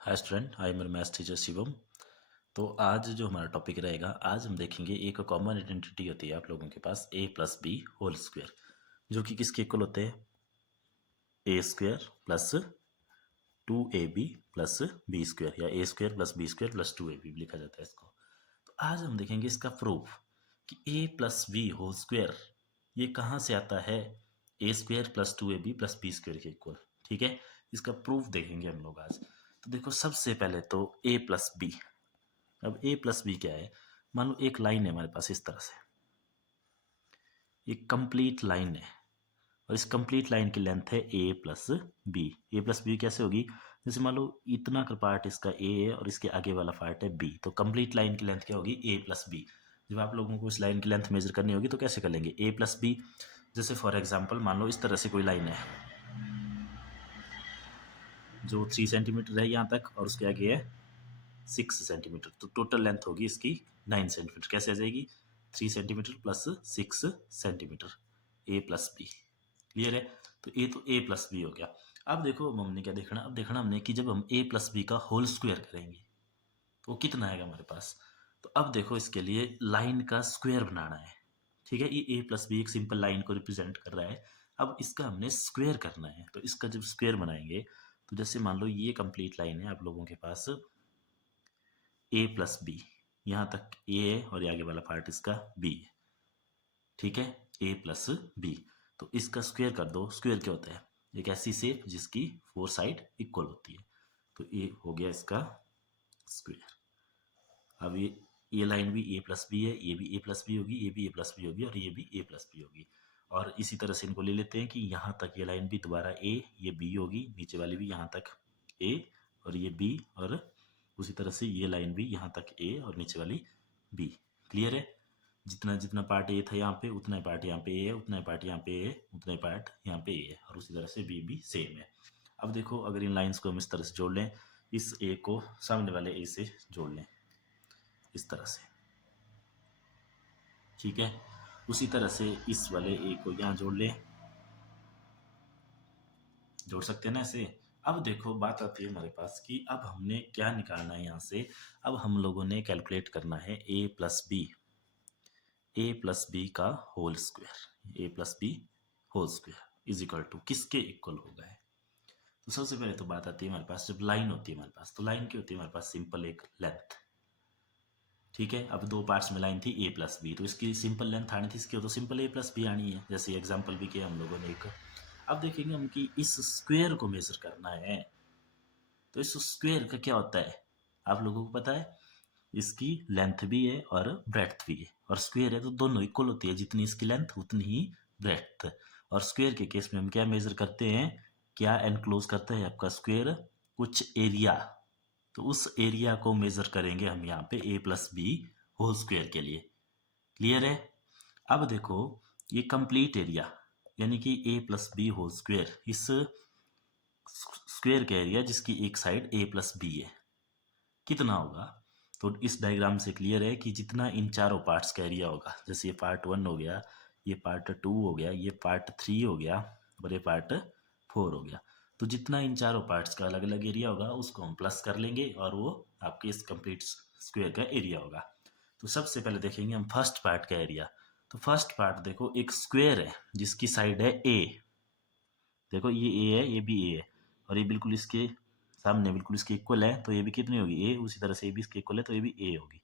Hi student, आई मेरा maths teacher Shivam. तो आज जो हमारा टॉपिक रहेगा, आज हम देखेंगे एक कॉमन आइडेंटिटी होती है आप लोगों के पास A plus B whole square, जो कि किसके इक्वल होते हैं? A square plus 2ab plus B square, या A square plus B square plus 2ab भी लिखा जाता है इसको। तो आज हम देखेंगे इसका प्रूफ कि A plus B whole square ये कहाँ से आता है A square plus 2ab plus B square के इक्वल। ठीक है, इसका प्रूफ देखेंगे हम लोग आज। तो देखो, सबसे पहले तो ए प्लस बी। अब ए प्लस बी क्या है? मान लो एक लाइन है हमारे पास इस तरह से, एक कंप्लीट लाइन है, और इस कंप्लीट लाइन की लेंथ है A plus B. A plus B कैसे होगी? जैसे मान लो इतना का पार्ट इसका ए है और इसके आगे वाला पार्ट है बी, तो कंप्लीट लाइन की लेंथ क्या होगी? ए प्लस बी। जब आप लोगों को इस लाइन की लेंथ मेजर करनी होगी तो कैसे कर लेंगे? ए प्लस बी। जैसे फॉर एग्जाम्पल मान लो इस तरह से कोई लाइन है जो 3 सेंटीमीटर है यहाँ तक, और उसके आगे है 6 सेंटीमीटर, तो टोटल लेंथ होगी इसकी 9 सेंटीमीटर। कैसे आ जाएगी? 3 सेंटीमीटर प्लस 6 सेंटीमीटर, ए प्लस बी। क्लियर है? तो ए प्लस बी हो गया। अब देखो, अब हमने क्या देखना? अब देखना हमने कि जब हम ए प्लस बी का होल स्क्वायर करेंगे तो कितना आएगा हमारे पास। तो अब देखो, इसके लिए लाइन का स्क्वायर बनाना है। ठीक है, ये ए प्लस बी एक सिंपल लाइन को रिप्रेजेंट कर रहा है। अब इसका हमने स्क्वायर करना है, तो इसका जब स्क्वायर बनाएंगे तो जैसे मान लो ये कंप्लीट लाइन है आप लोगों के पास ए प्लस बी, यहाँ तक ए है और ये आगे वाला पार्ट इसका बी है। ठीक है, ए प्लस बी। तो इसका स्क्वायर कर दो। स्क्वायर क्या होता है? एक ऐसी शेप जिसकी 4 साइड इक्वल होती है। तो ये हो गया इसका स्क्वायर। अब ये लाइन भी ए प्लस बी है, ये भी ए प्लस बी होगी, ये भी ए प्लस बी होगी, और ये भी ए प्लस बी होगी। और इसी तरह से इनको ले लेते हैं कि यहाँ तक ये लाइन भी दोबारा ए, ये बी होगी, नीचे वाली भी यहाँ तक ए और ये बी, और उसी तरह से ये लाइन भी यहाँ तक ए और नीचे वाली बी। क्लियर है? जितना जितना पार्ट ए था यहाँ पे, उतना ही पार्ट यहाँ पे ए है, उतना ही पार्ट यहाँ पे ए है, उतना ही पार्ट यहाँ पे ए है, और उसी तरह से बी भी सेम है। अब देखो, अगर इन लाइंस को हम इस तरह से जोड़ लें, इस ए को सामने वाले ए से जोड़ लें इस तरह से। ठीक है, उसी तरह से इस वाले ए को यहाँ जोड़ लें, जोड़ सकते हैं ना ऐसे। अब देखो, बात आती है हमारे पास कि अब हमने क्या निकालना है यहाँ से। अब हम लोगों ने कैलकुलेट करना है ए प्लस बी का whole square. A plus B whole square is equal to किसके इक्वल होगा है? तो सबसे पहले तो बात आती है हमारे पास, जब लाइन होती है हमारे पास, तो लाइन की होती है हमारे पास सिंपल एक लेंथ। ठीक है, अब दो पार्ट्स में लाइन थी ए प्लस बी, तो इसकी सिंपल लेंथ आनी थी, इसकी तो सिंपल ए प्लस बी आनी है। जैसे एग्जांपल भी किया हम लोगों ने एक। अब देखेंगे हम कि इस स्क्वायर को मेजर करना है, तो इस स्क्वायर का क्या होता है आप लोगों को पता है? इसकी लेंथ भी है और ब्रेड्थ भी है, और स्क्वायर है तो दोनों इक्वल होती है, जितनी इसकी लेंथ उतनी ही ब्रेड्थ। और स्क्वायर के केस में हम क्या मेजर करते हैं? क्या एनक्लोज करता है आपका स्क्वायर? कुछ एरिया। तो उस एरिया को मेजर करेंगे हम यहाँ पे ए प्लस बी होल स्क्वायर के लिए। क्लियर है? अब देखो, ये कंप्लीट एरिया यानी कि A plus B whole square, इस स्क्वायर का एरिया जिसकी एक साइड ए प्लस बी है, कितना होगा? तो इस डायग्राम से क्लियर है कि जितना इन चारों पार्ट्स का एरिया होगा, जैसे ये पार्ट 1 हो गया, ये पार्ट 2 हो गया, ये पार्ट 3 हो गया, और ये पार्ट 4 हो गया, तो जितना इन चारों पार्ट्स का अलग अलग एरिया होगा उसको हम प्लस कर लेंगे, और वो आपके इस कंप्लीट स्क्वायर का एरिया होगा। तो सबसे पहले देखेंगे हम फर्स्ट पार्ट का एरिया। तो फर्स्ट पार्ट देखो, एक स्क्वायर है जिसकी साइड है ए। देखो, ये ए है, ये भी ए है, और ये बिल्कुल इसके सामने बिल्कुल इसके इक्वल है, तो ये भी कितनी होगी? ए। उसी तरह से ये भी इसके इक्वल है, तो ये भी ए होगी।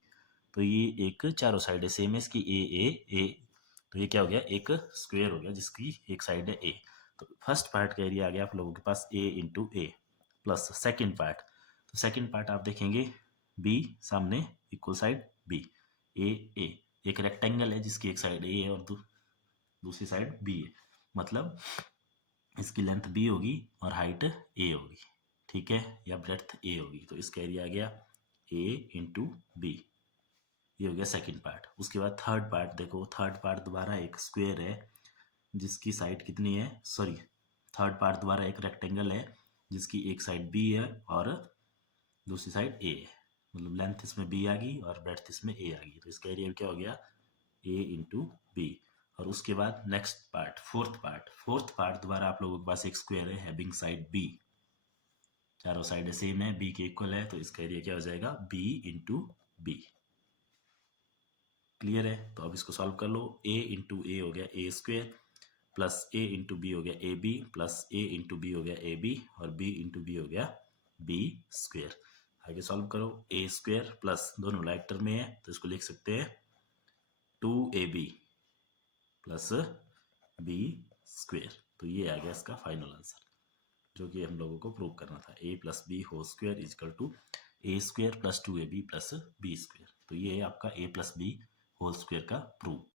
तो ये एक चारों साइड है सेम है इसकी, ए ए ए। तो ये क्या हो गया? एक स्क्वायर हो गया जिसकी एक साइड है ए। तो फर्स्ट पार्ट का एरिया आ गया आप लोगों के पास ए इंटू ए, प्लस सेकेंड पार्ट। तो सेकेंड पार्ट आप देखेंगे बी, सामने इक्वल साइड बी, ए ए। एक रेक्टेंगल है जिसकी एक साइड ए है और दूसरी साइड बी है, मतलब इसकी लेंथ बी होगी और हाइट ए होगी। ठीक है, या ब्रेड्थ ए होगी, तो इसका एरिया आ गया ए इंटू बी। ये हो गया सेकंड पार्ट। उसके बाद थर्ड पार्ट देखो, थर्ड पार्ट दोबारा एक स्क्वायर है जिसकी साइड कितनी है, सॉरी, थर्ड पार्ट दोबारा एक रेक्टेंगल है जिसकी एक साइड बी है और दूसरी साइड ए है, मतलब लेंथ इसमें बी आ गई और ब्रेड्थ इसमें ए आ गई, तो इसका एरिया क्या हो गया? ए इंटू बी। और उसके बाद नेक्स्ट पार्ट, फोर्थ पार्ट दोबारा आप लोगों के पास एक स्क्वायर है हैविंग साइड बी। चारों साइड सेम है, बी के इक्वल है, तो इसका एरिया क्या हो जाएगा, बी इंटू बी। क्लियर है? तो अब इसको सॉल्व कर लो। ए इंटू ए हो गया A square, plus A into B हो गया A B, plus A into B हो गया ए बी, और बी इंटू बी हो गया बी स्क्वेयर। आगे सॉल्व करो। ए स्क्वेयर प्लस दोनों लाइक टर्म में है तो इसको लिख सकते हैं 2ab प्लस बी स्क्वेयर। तो ये आ गया इसका फाइनल आंसर, जो कि हम लोगों को प्रूव करना था। A plus B whole square equal to A square plus 2ab plus B square. तो ये है आपका A plus B whole square का प्रूफ।